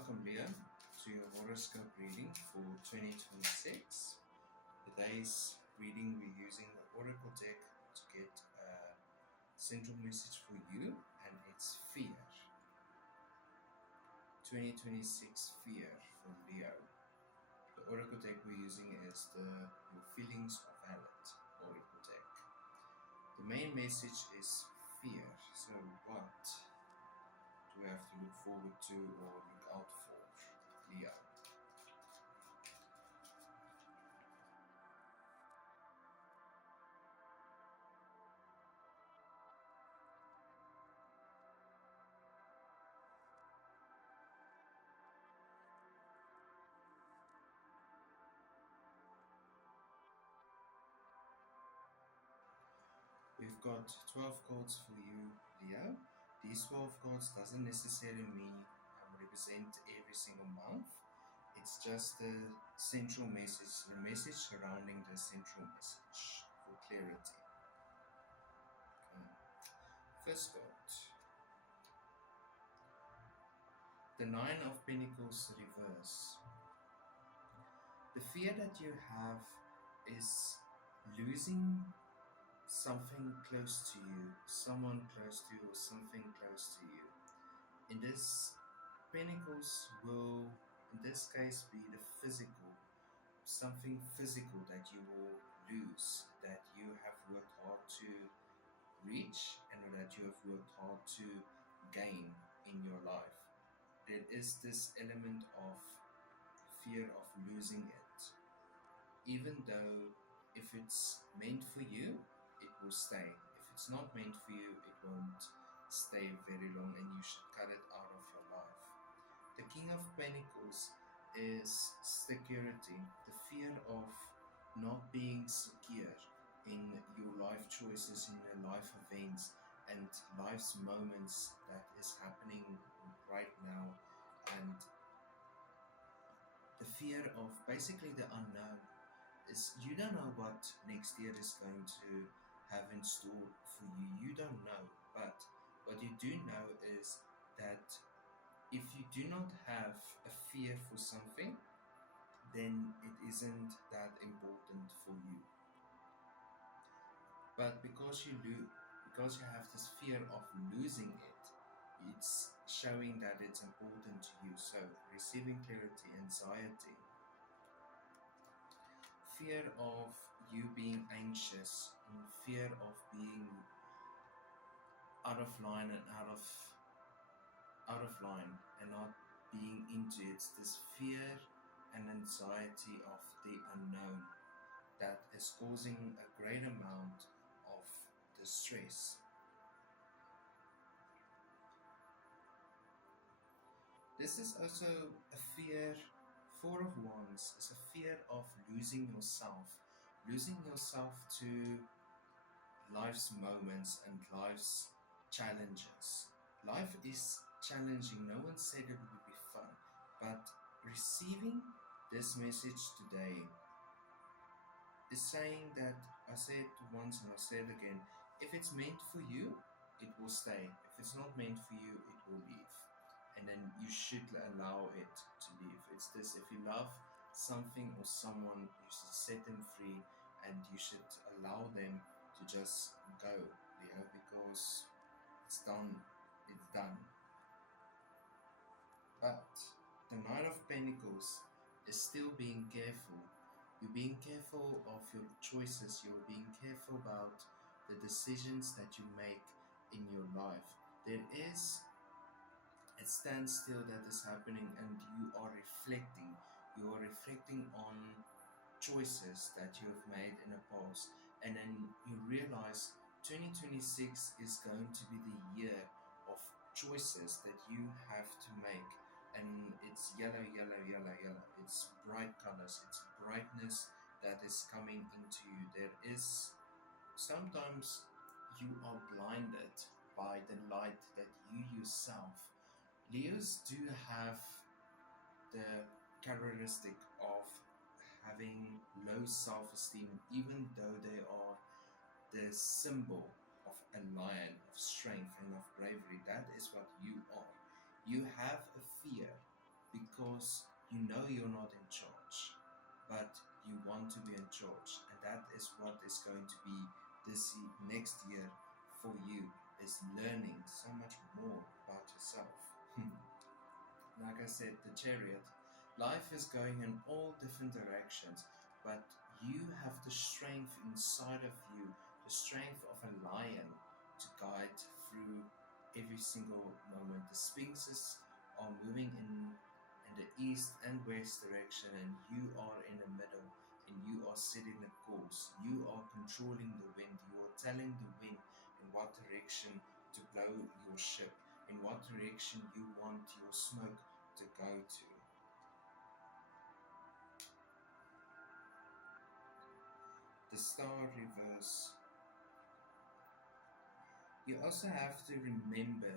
Welcome, Leo, to your horoscope reading for 2026. Today's reading, we're using the Oracle deck to get a central message for you, and it's fear. 2026 fear for Leo. The Oracle deck we're using is the Your Feelings Are Valid Oracle deck. The main message is fear. So what do we have to look forward to or look out for, Leo? We've got 12 cards for you, Leo. These 12 cards doesn't necessarily mean represent every single month. It's just the central message, the message surrounding the central message for clarity. Okay. First card, the Nine of Pentacles reverse. The fear that you have is losing something close to you, someone close to you, or something close to you. In this, Pentacles will, in this case, be the physical, something physical that you will lose, that you have worked hard to reach, and that you have worked hard to gain in your life. There is this element of fear of losing it, even though if it's meant for you, it will stay. If it's not meant for you, it won't stay very long, and you should cut it out of your life. The King of Pentacles is security, the fear of not being secure in your life choices, in your life events, and life's moments that is happening right now, and the fear of basically the unknown. Is you don't know what next year is going to have in store for you. You don't know, but what you do know is that if you do not have a fear for something, then it isn't that important for you. But because you have this fear of losing it, it's showing that it's important to you. So receiving clarity, anxiety, fear of you being anxious, and fear of being out of line and out of line and not being into it. It's this fear and anxiety of the unknown that is causing a great amount of distress. This is also a fear. Four of Wands is a fear of losing yourself to life's moments and life's challenges. Life is challenging. No one said it would be fun, but receiving this message today is saying that, I said once and I'll say it again, if it's meant for you, it will stay. If it's not meant for you, it will leave. And then you should allow it to leave. It's this, if you love something or someone, you should set them free, and you should allow them to just go, Leo, because it's done. But the Knight of Pentacles is still being careful. You're being careful of your choices. You're being careful about the decisions that you make in your life. There is a standstill that is happening, and you are reflecting. You are reflecting on choices that you have made in the past, and then you realize 2026 is going to be the year of choices that you have to make. And it's yellow. It's bright colors, it's brightness that is coming into you. There is sometimes you are blinded by the light that you yourself. Leos do have the characteristic of having low self-esteem, even though they are the symbol of a lion, of strength and of bravery. That is what you are. You have a fear because you know you're not in charge, but you want to be in charge, and that is what is going to be this next year for you, is learning so much more about yourself. Like I said, the Chariot, life is going in all different directions, but you have the strength inside of you, the strength of a lion to guide through every single moment. The sphinxes are moving in the east and west direction, and you are in the middle, and you are setting the course. You are controlling the wind. You are telling the wind in what direction to blow your ship, in what direction you want your smoke to go to. The star reverse. You also have to remember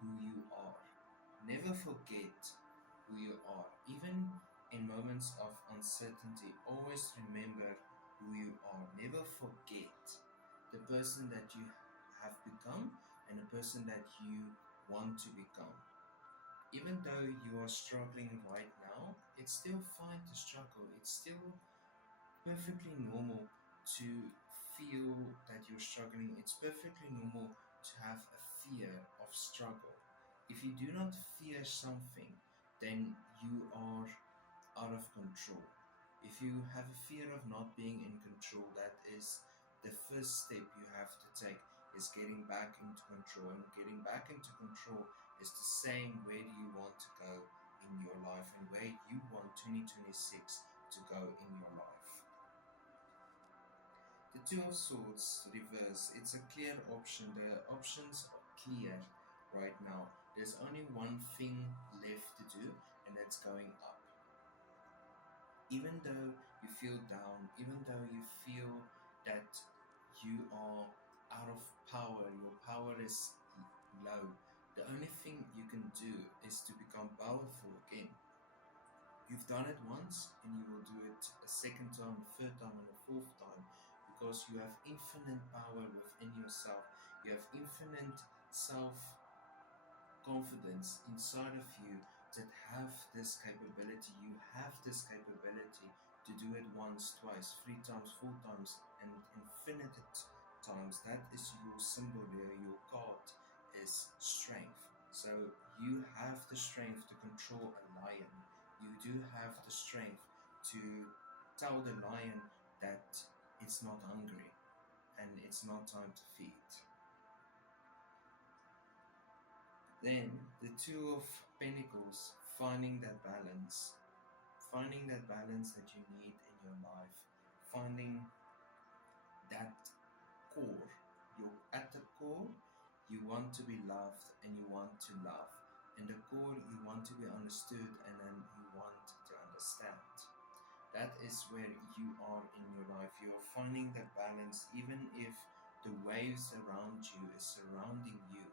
who you are. Never forget who you are. Even in moments of uncertainty, always remember who you are. Never forget the person that you have become and the person that you want to become. Even though you are struggling right now, it's still fine to struggle. It's still perfectly normal to feel that you're struggling. It's perfectly normal to have a fear of struggle. If you do not fear something, then you are out of control. If you have a fear of not being in control, that is the first step you have to take, is getting back into control. And getting back into control is the same where do you want to go in your life and where you want 2026 to go in your life. The Two of Swords reverse, it's a clear option. The options are clear right now. There's only one thing left to do, and that's going up. Even though you feel down, even though you feel that you are out of power, your power is low, the only thing you can do is to become powerful again. You've done it once, and you will do it a second time, a third time, and a fourth time, because you have infinite power within yourself. You have infinite self confidence inside of you that have this capability. You have this capability to do it once, twice, three times, four times, and infinite times. That is your symbol there. Your card is strength. So you have the strength to control a lion. You do have the strength to tell the lion that it's not hungry and it's not time to feed. Then the Two of Pentacles, finding that balance. Finding that balance that you need in your life. Finding that core. You're at the core, you want to be loved and you want to love. In the core, you want to be understood and then you want to understand. That is where you are in your life. You are finding that balance, even if the waves around you is surrounding you.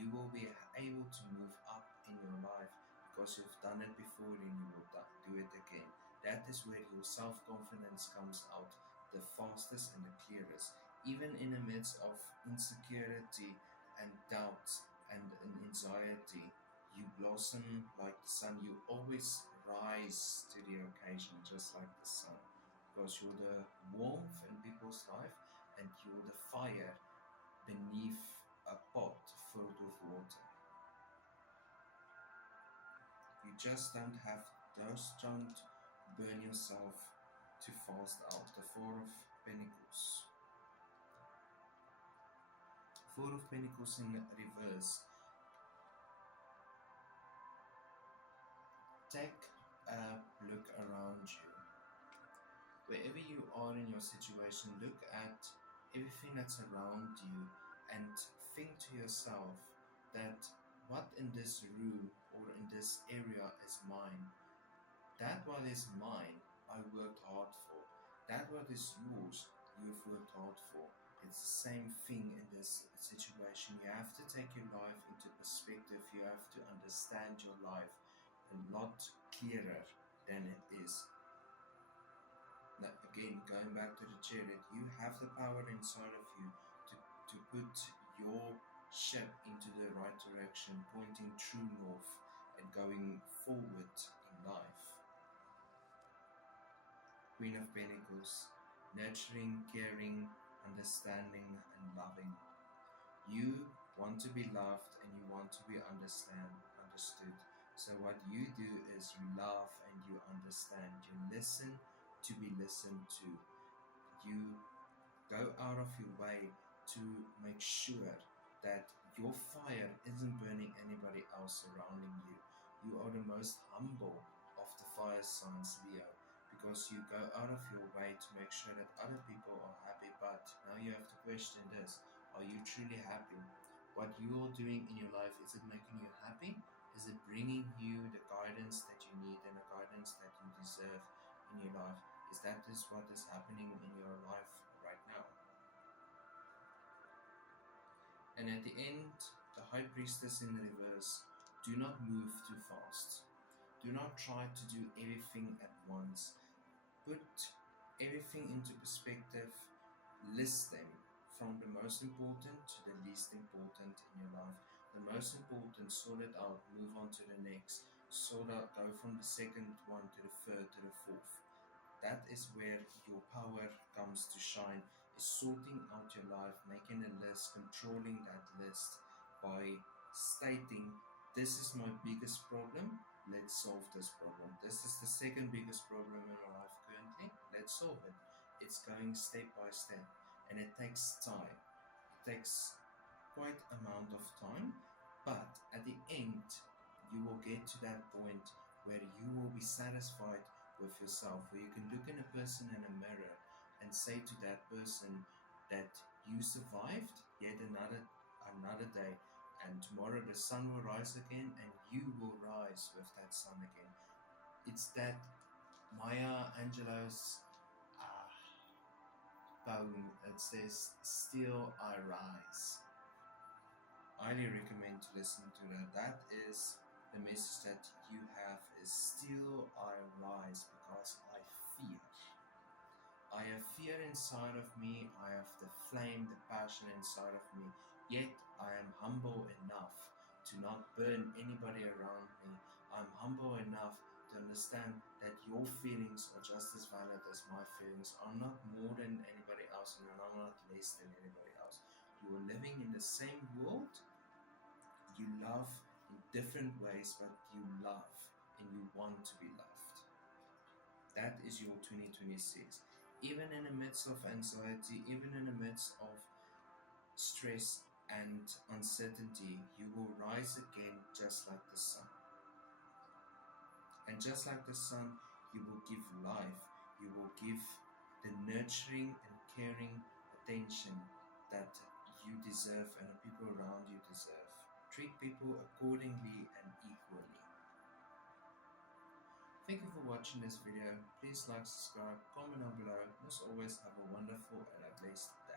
You will be able to move up in your life because you've done it before and you will do it again. That is where your self-confidence comes out the fastest and the clearest. Even in the midst of insecurity and doubts and anxiety, you blossom like the sun. You always rise to the occasion just like the sun, because you're the warmth in people's life and you're the fire beneath a pot filled with water. You just don't burn yourself too fast out. The Four of Pentacles. Four of Pentacles in reverse. Take a look around you. Wherever you are in your situation, look at everything that's around you and think to yourself that what in this room or in this area is mine. That what is mine, I worked hard for. That what is yours, you've worked hard for. It's the same thing in this situation. You have to take your life into perspective. You have to understand your life a lot clearer than it is. Now, again, going back to the Chariot, you have the power inside of you to put your ship into the right direction, pointing true north. and going forward in life. Queen of Pentacles, nurturing, caring, understanding, and loving. You want to be loved and you want to be understood. So what you do is you love and you understand. You listen to be listened to. You go out of your way to make sure that your fire isn't burning anybody else surrounding you. You are the most humble of the fire signs, Leo, because you go out of your way to make sure that other people are happy. But now you have to question this. Are you truly happy? What you are doing in your life, is it making you happy? Is it bringing you the guidance that you need and the guidance that you deserve in your life? Is that is what is happening in your life right now? And at the end, the High Priestess in reverse, do not move too fast. Do not try to do everything at once. Put everything into perspective. List them from the most important to the least important in your life. The most important, sort it out, move on to the next. Sort out, go from the second one to the third to the fourth. That is where your power comes to shine, is sorting out your life, making a list, controlling that list by stating, this is my biggest problem, let's solve this problem. This is the second biggest problem in my life currently, let's solve it. It's going step by step, and it takes time. It takes quite amount of time, but at the end, you will get to that point where you will be satisfied with yourself, where you can look in a person in a mirror and say to that person that you survived yet another day, and tomorrow the sun will rise again and you will rise with that sun again. It's that Maya Angelou's poem. It says, "Still I rise." Highly recommend to listen to that. That is the message that you have, is still I rise because I fear. I have fear inside of me. I have the flame, the passion inside of me. Yet I am humble enough to not burn anybody around me. I'm humble enough to understand that your feelings are just as valid as my feelings. I'm not more than anybody else and I'm not less than anybody else. You are living in the same world. You love in different ways, but you love and you want to be loved. That is your 2026. Even in the midst of anxiety, even in the midst of stress and uncertainty, you will rise again just like the sun. And just like the sun, you will give life. You will give the nurturing and caring attention that you deserve and the people around you deserve. Treat people accordingly and equally. Thank you for watching this video. Please like, subscribe, comment down below. As always, have a wonderful and a blessed day.